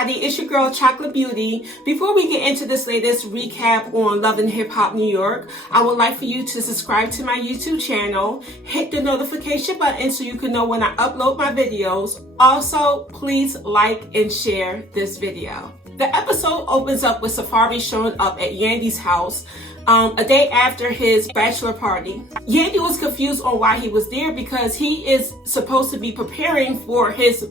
everybody, it's your girl Chocolate Beauty. Before we get into this latest recap on Love and Hip Hop New York, I would like for you to subscribe to my YouTube channel, hit the notification button so you can know when I upload my videos. Also, please like and share this video. The episode opens up with Safari showing up at Yandy's house a day after his bachelor party. Yandy was confused on why he was there because he is supposed to be preparing for his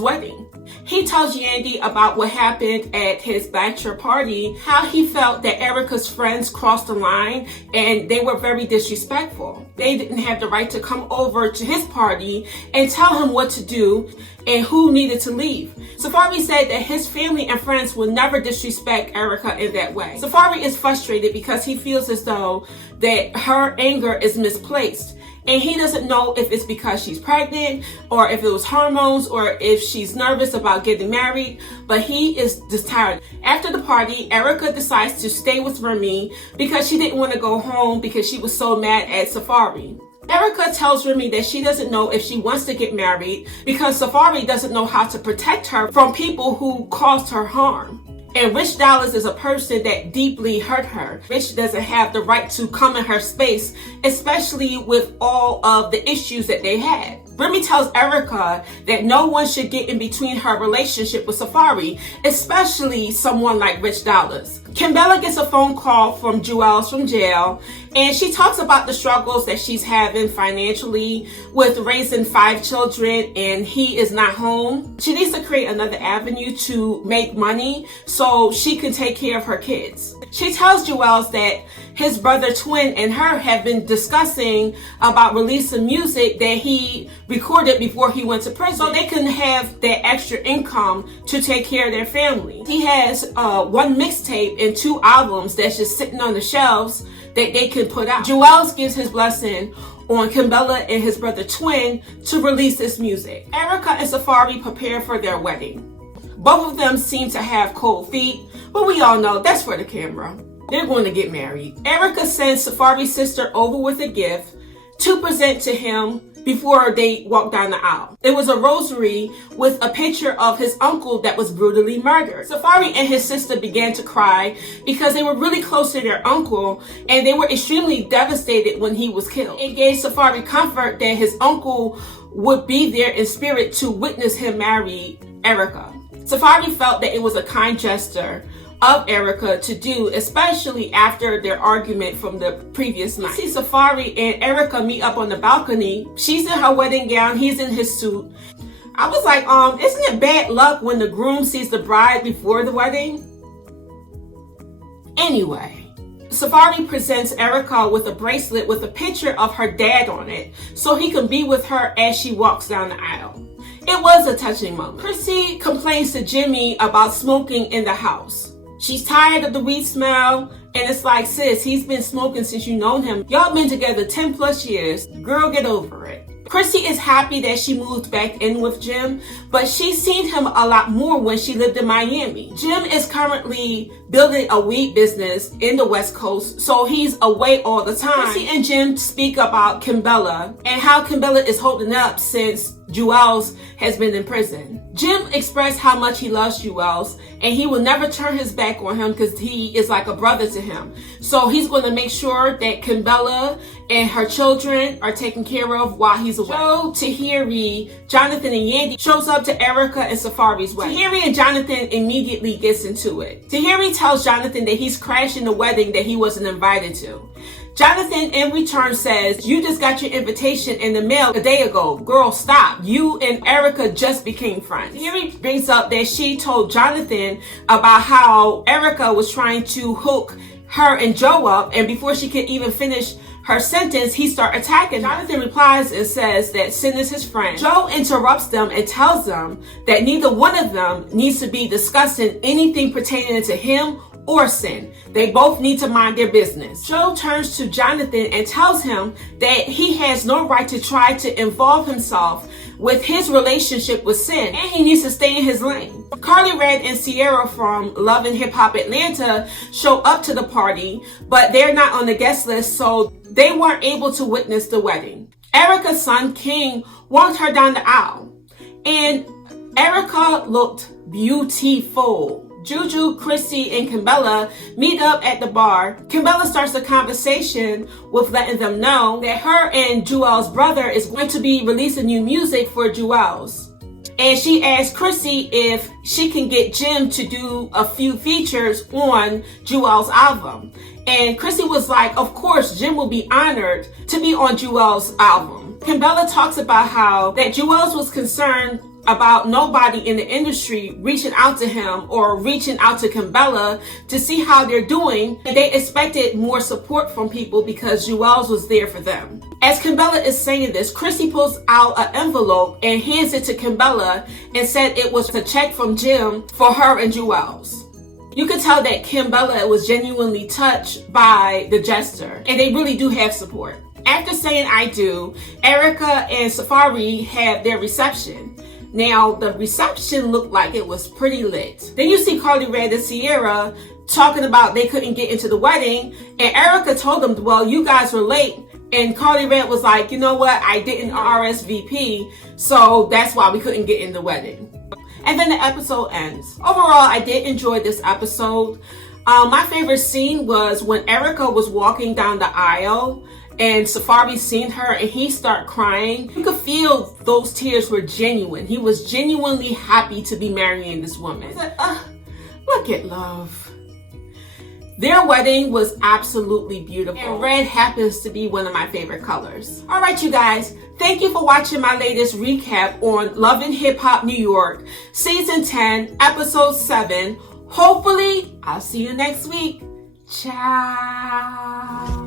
wedding. He tells Yandy about what happened at his bachelor party, how he felt that Erica's friends crossed the line and they were very disrespectful. They didn't have the right to come over to his party and tell him what to do and who needed to leave. Safari said that his family and friends will never disrespect Erica in that way. Safari is frustrated because he feels as though that her anger is misplaced. And he doesn't know if it's because she's pregnant or if it was hormones or if she's nervous about getting married, but he is just tired. After the party, Erica decides to stay with Remy because she didn't want to go home because she was so mad at Safari. Erica tells Remy that she doesn't know if she wants to get married because Safari doesn't know how to protect her from people who caused her harm. And Rich Dollars is a person that deeply hurt her. Rich doesn't have the right to come in her space, especially with all of the issues that they had. Remy tells Erica that no one should get in between her relationship with Safari, especially someone like Rich Dollars. Kimbella gets a phone call from Juelz from jail, and she talks about the struggles that she's having financially with raising 5 children and he is not home. She needs to create another avenue to make money so she can take care of her kids. She tells Juelz that his brother Twin and her have been discussing about releasing music that he recorded before he went to prison so they can have that extra income to take care of their family. He has 1 mixtape and 2 albums that's just sitting on the shelves that they can put out. Juelz gives his blessing on Kimbella and his brother Twin to release this music. Erica and Safari prepare for their wedding. Both of them seem to have cold feet, but we all know that's for the camera. They're going to get married. Erica sends Safari's sister over with a gift to present to him before they walk down the aisle. It was a rosary with a picture of his uncle that was brutally murdered. Safari and his sister began to cry because they were really close to their uncle and they were extremely devastated when he was killed. It gave Safari comfort that his uncle would be there in spirit to witness him marry Erica. Safari felt that it was a kind gesture of Erica to do, especially after their argument from the previous night. We see Safari and Erica meet up on the balcony. She's in her wedding gown, he's in his suit. I was like, isn't it bad luck when the groom sees the bride before the wedding? Anyway, Safari presents Erica with a bracelet with a picture of her dad on it so he can be with her as she walks down the aisle. It was a touching moment. Chrissy complains to Jimmy about smoking in the house. She's tired of the weed smell, and it's like, sis, he's been smoking since you known him. Y'all been together 10 plus years. Girl, get over it. Chrissy is happy that she moved back in with Jim, but she's seen him a lot more when she lived in Miami. Jim is currently building a weed business in the West Coast, so he's away all the time. Chrissy and Jim speak about Kimbella and how Kimbella is holding up since Juelz has been in prison. Jim expressed how much he loves Juelz and he will never turn his back on him because he is like a brother to him. So he's going to make sure that Kimbella and her children are taken care of while he's away. Joe, Tahiri, Jonathan, and Yandy shows up to Erica and Safari's wedding. Tahiri and Jonathan immediately gets into it. Tahiri tells Jonathan that he's crashing the wedding that he wasn't invited to. Jonathan in return says, you just got your invitation in the mail a day ago. Girl, stop. You and Erica just became friends. Tahiri brings up that she told Jonathan about how Erica was trying to hook her and Joe up, and before she could even finish her sentence, he started attacking. Jonathan replies and says that Sin is his friend. Joe interrupts them and tells them that neither one of them needs to be discussing anything pertaining to him or Sin. They both need to mind their business. Joe turns to Jonathan and tells him that he has no right to try to involve himself with his relationship with Sin, and he needs to stay in his lane. Carly Red and Sierra from Love and Hip Hop Atlanta show up to the party, but they're not on the guest list, so they weren't able to witness the wedding. Erica's son, King, walked her down the aisle, and Erica looked beautiful. Juju, Chrissy, and Kimbella meet up at the bar. Kimbella starts a conversation with letting them know that her and Jewel's brother is going to be releasing new music for Jewel's. And she asks Chrissy if she can get Jim to do a few features on Jewel's album. And Chrissy was like, of course, Jim will be honored to be on Jewel's album. Kimbella talks about how that Jewel's was concerned about nobody in the industry reaching out to him or reaching out to Kimbella to see how they're doing. And they expected more support from people because Jewel's was there for them. As Kimbella is saying this, Chrissy pulls out an envelope and hands it to Kimbella and said it was a check from Jim for her and Jewel's. You could tell that Kimbella was genuinely touched by the gesture, and they really do have support. After saying I do, Erica and Safari had their reception. Now, the reception looked like it was pretty lit. Then you see Carly Rae and Sierra talking about they couldn't get into the wedding, and Erica told them, well, you guys were late. And Carly Rae was like, you know what, I didn't RSVP, so that's why we couldn't get in the wedding. And then the episode ends. Overall, I did enjoy this episode. My favorite scene was when Erica was walking down the aisle and Safari seen her and he started crying. You could feel those tears were genuine. He was genuinely happy to be marrying this woman. I said, look at love. Their wedding was absolutely beautiful. And red happens to be one of my favorite colors. All right, you guys. Thank you for watching my latest recap on Love and Hip Hop New York, Season 10, Episode 7. Hopefully, I'll see you next week. Ciao.